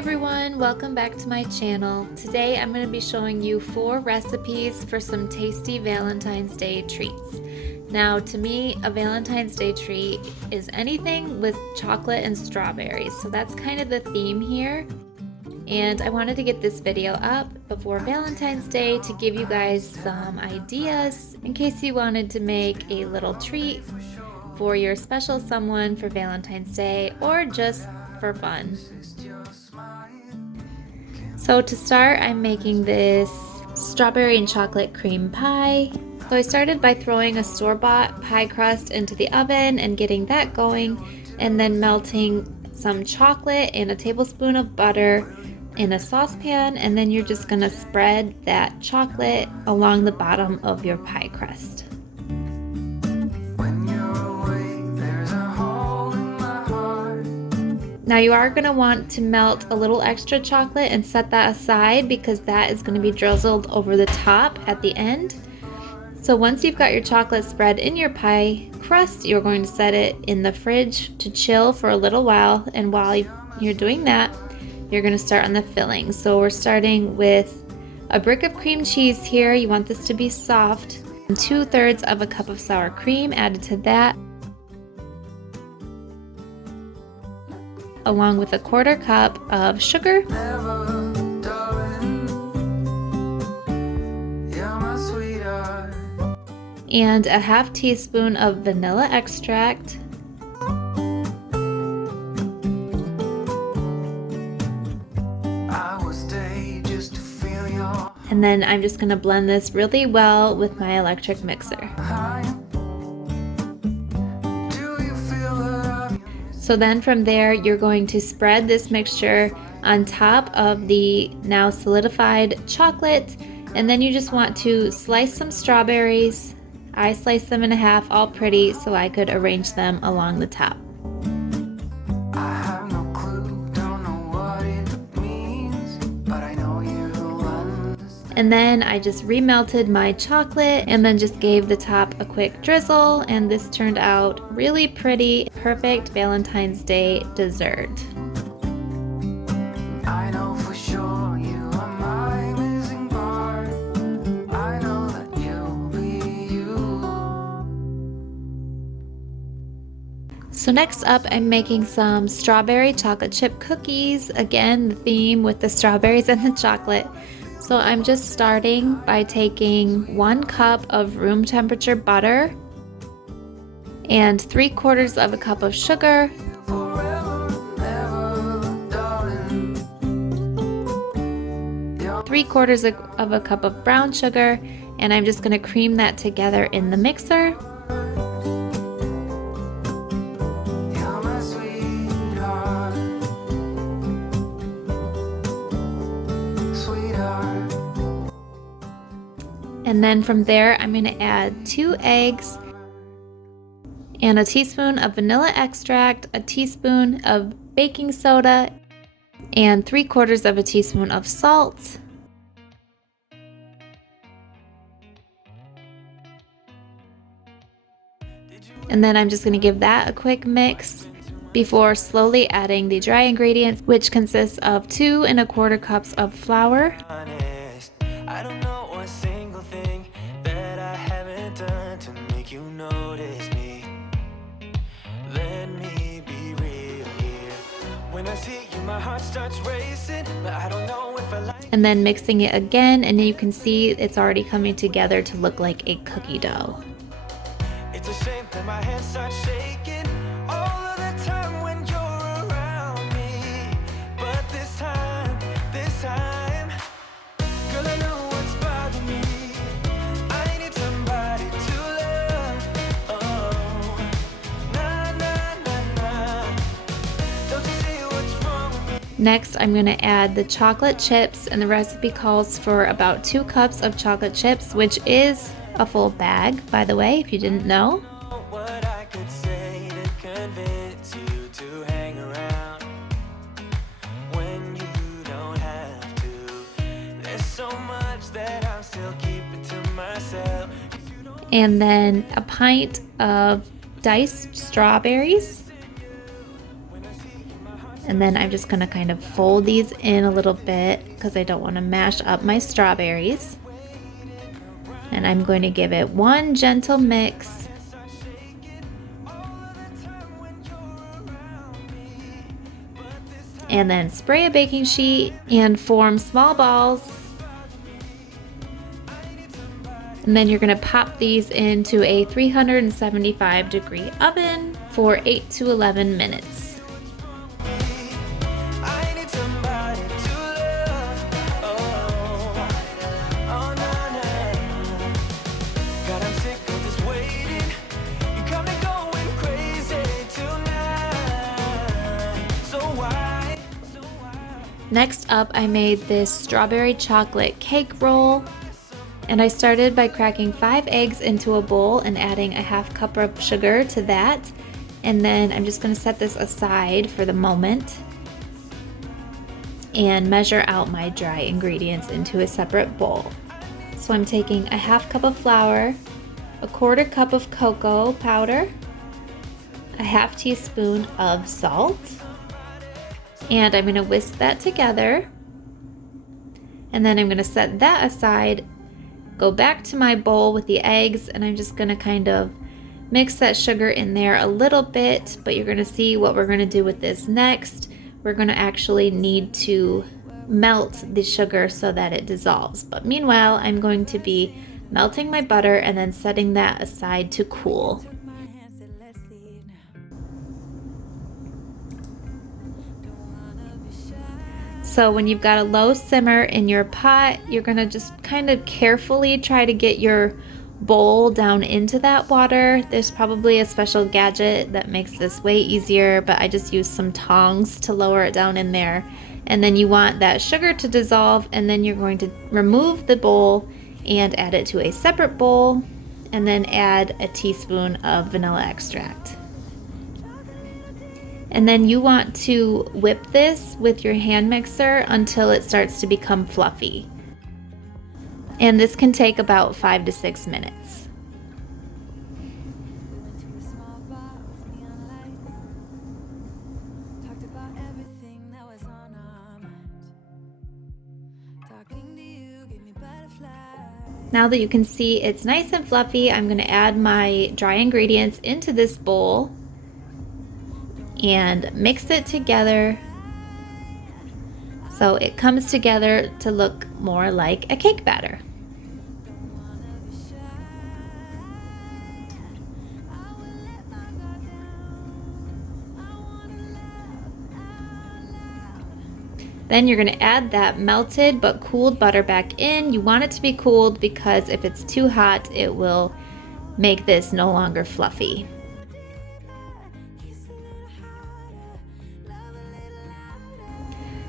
everyone, welcome back to my channel. Today I'm going to be showing you 4 recipes for some tasty Valentine's Day treats. Now to me, a Valentine's Day treat is anything with chocolate and strawberries, so that's kind of the theme here. And I wanted to get this video up before Valentine's Day to give you guys some ideas in case you wanted to make a little treat for your special someone for Valentine's Day or just for fun. So to start, I'm making this strawberry and chocolate cream pie. So I started by throwing a store-bought pie crust into the oven and getting that going, and then melting some chocolate and a tablespoon of butter in a saucepan, and then you're just going to spread that chocolate along the bottom of your pie crust. Now you are going to want to melt a little extra chocolate and set that aside because that is going to be drizzled over the top at the end. So once you've got your chocolate spread in your pie crust, you're going to set it in the fridge to chill for a little while, and while you're doing that, you're going to start on the filling. So we're starting with a brick of cream cheese here. You want this to be soft. And 2/3 of a cup of sour cream added to that, along with a 1/4 cup of sugar, and a 1/2 teaspoon of vanilla extract, and then I'm just going to blend this really well with my electric mixer. So then from there, you're going to spread this mixture on top of the now solidified chocolate, and then you just want to slice some strawberries. I sliced them in half, all pretty, so I could arrange them along the top. And then I just remelted my chocolate and then just gave the top a quick drizzle, and this turned out really pretty, perfect Valentine's Day dessert. I know for sure you are my missing part. I know that you'll be you. So next up, I'm making some strawberry chocolate chip cookies. Again, the theme with the strawberries and the chocolate. So I'm just starting by taking 1 cup of room temperature butter and 3/4 of a cup of sugar, three-quarters of a cup of brown sugar, and I'm just going to cream that together in the mixer. And then from there, I'm going to add 2 eggs and a teaspoon of vanilla extract, a teaspoon of baking soda, and 3/4 of a teaspoon of salt. And then I'm just going to give that a quick mix before slowly adding the dry ingredients, which consists of 2 1/4 cups of flour, I don't know one single thing that I haven't done to make you notice me. Let me be real here. When I see you, my heart starts racing, but I don't know if I like. And then mixing it again, and you can see it's already coming together to look like a cookie dough. It's a shame that my hands start shaking all of the time when you're around me. But this time, girl, I know what's bothering me. I need somebody to love. Oh, nah, nah, nah, nah. Don't you see what's wrong with me? Next, I'm going to add the chocolate chips, and the recipe calls for about 2 cups of chocolate chips, which is a full bag, by the way, if you didn't know. What I could say to convince you to hang around when you don't have to. There's so much that I'm still keeping to myself. And then a pint of diced strawberries. And then I'm just gonna kind of fold these in a little bit because I don't want to mash up my strawberries. And I'm going to give it one gentle mix. And then spray a baking sheet and form small balls. And then you're gonna pop these into a 375-degree oven for 8 to 11 minutes. Next up, I made this strawberry chocolate cake roll. And I started by cracking 5 eggs into a bowl and adding a half cup of sugar to that. And then I'm just going to set this aside for the moment and measure out my dry ingredients into a separate bowl. So I'm taking a half cup of flour, a 1/4 cup of cocoa powder, a half teaspoon of salt, and I'm going to whisk that together. And then I'm going to set that aside, go back to my bowl with the eggs, and I'm just going to kind of mix that sugar in there a little bit, but you're going to see what we're going to do with this next. We're going to actually need to melt the sugar so that it dissolves. But meanwhile, I'm going to be melting my butter and then setting that aside to cool. So when you've got a low simmer in your pot, you're gonna just kind of carefully try to get your bowl down into that water. There's probably a special gadget that makes this way easier, but I just use some tongs to lower it down in there. And then you want that sugar to dissolve, and then you're going to remove the bowl and add it to a separate bowl, and then add a teaspoon of vanilla extract. And then you want to whip this with your hand mixer until it starts to become fluffy. And this can take about 5 to 6 minutes. Now that you can see it's nice and fluffy, I'm going to add my dry ingredients into this bowl and mix it together so it comes together to look more like a cake batter. Then you're going to add that melted but cooled butter back in. You want it to be cooled because if it's too hot, it will make this no longer fluffy.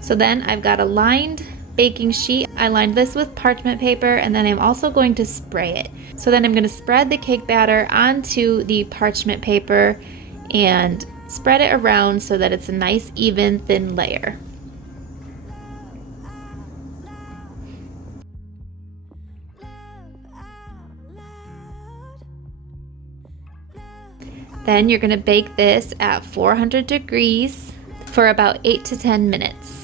So then I've got a lined baking sheet. I lined this with parchment paper, and then I'm also going to spray it. So then I'm going to spread the cake batter onto the parchment paper and spread it around so that it's a nice, even, thin layer. Then you're going to bake this at 400 degrees for about 8 to 10 minutes.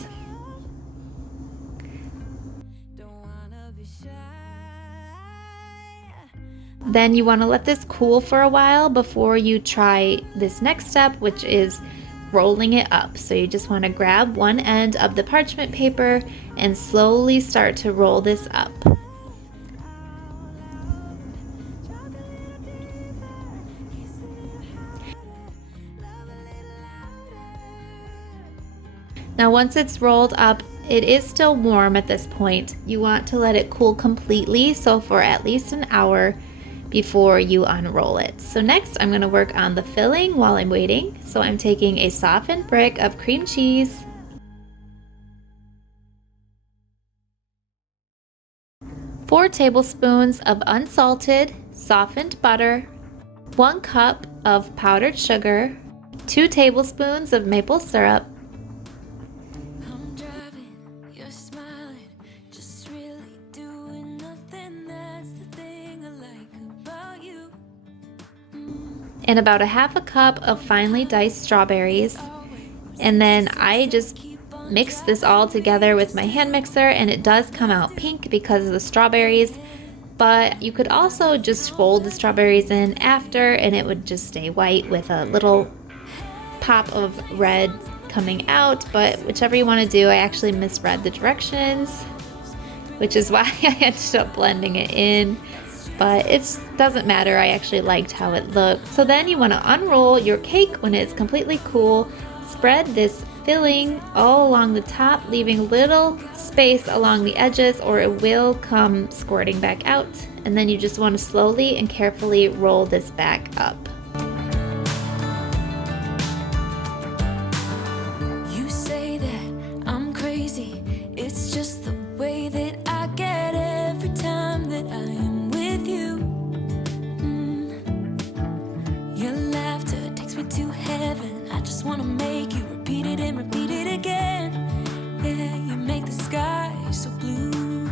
Then you want to let this cool for a while before you try this next step, which is rolling it up. So you just want to grab one end of the parchment paper and slowly start to roll this up. Now once it's rolled up, it is still warm at this point. You want to let it cool completely, so for at least an hour before you unroll it. So next I'm going to work on the filling while I'm waiting. So I'm taking a softened brick of cream cheese, 4 tablespoons of unsalted softened butter, 1 cup of powdered sugar, 2 tablespoons of maple syrup, and about a half a cup of finely diced strawberries, And then I just mix this all together with my hand mixer, and it does come out pink because of the strawberries. But you could also just fold the strawberries in after and it would just stay white with a little pop of red coming out. But whichever you want to do, I actually misread the directions, which is why I ended up blending it in. But it doesn't matter, I actually liked how it looked. So then you want to unroll your cake when it's completely cool. Spread this filling all along the top, leaving little space along the edges or it will come squirting back out. And then you just want to slowly and carefully roll this back up. You say that I'm crazy, it's just the way that I get every time that I am with you. Your laughter takes me to heaven, I just want to make you repeat it and repeat it again. Yeah, you make the sky so blue.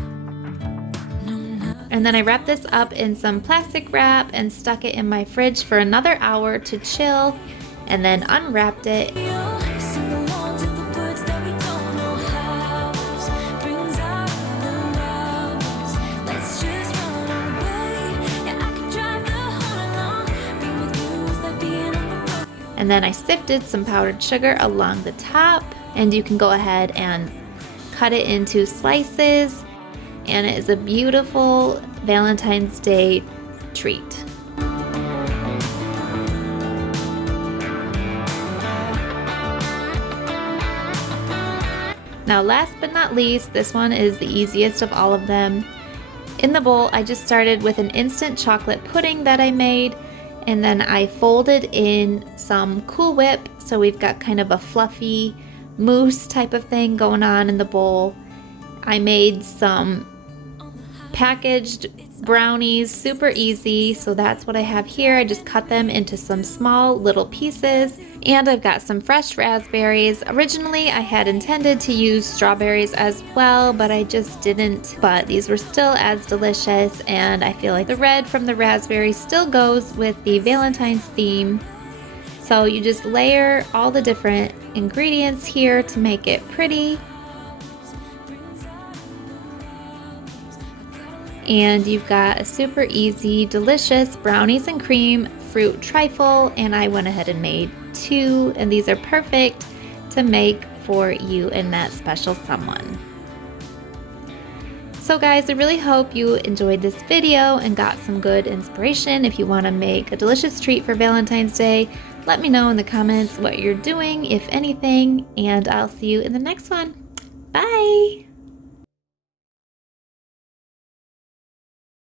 And then I wrapped this up in some plastic wrap and stuck it in my fridge for another hour to chill, and then unwrapped it. And then I sifted some powdered sugar along the top, and you can go ahead and cut it into slices, and it is a beautiful Valentine's Day treat. Now last but not least, this one is the easiest of all of them. In the bowl, I just started with an instant chocolate pudding that I made, and then I folded in some Cool Whip, so we've got kind of a fluffy mousse type of thing going on in the bowl. I made some packaged brownies, super easy, so that's what I have here. I just cut them into some small little pieces, and I've got some fresh raspberries. Originally I had intended to use strawberries as well, but I just didn't. But these were still as delicious, and I feel like the red from the raspberry still goes with the Valentine's theme. So you just layer all the different ingredients here to make it pretty. And you've got a super easy, delicious brownies and cream fruit trifle, and I went ahead and made 2, and these are perfect to make for you and that special someone. So guys, I really hope you enjoyed this video and got some good inspiration. If you want to make a delicious treat for Valentine's Day, let me know in the comments what you're doing, if anything, and I'll see you in the next one.